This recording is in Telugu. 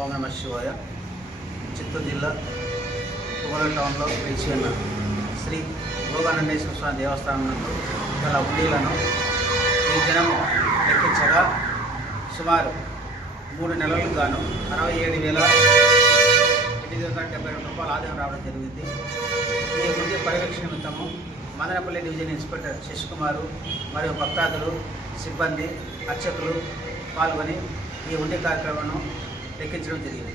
ఓం నమః శివాయ. చిత్తూరు జిల్లా కుమర టౌన్లో వేచి ఉన్న శ్రీ భోగానందేశ్వర స్వామి దేవస్థానం గల హుండీలను ఈ దినము లెక్కించగా సుమారు 3 నెలలకు గాను 67,872 రూపాయలు ఆదాయం రావడం జరిగింది. ఈ హుండీ పర్యవేక్షణ నిమిత్తము మదనపల్లి డివిజన్ ఇన్స్పెక్టర్ శశికుమారు మరియు భక్తాదులు సిబ్బంది అర్చకులు పాల్గొని ఈ హుండీ కార్యక్రమాన్ని లెక్కించడం జరిగింది.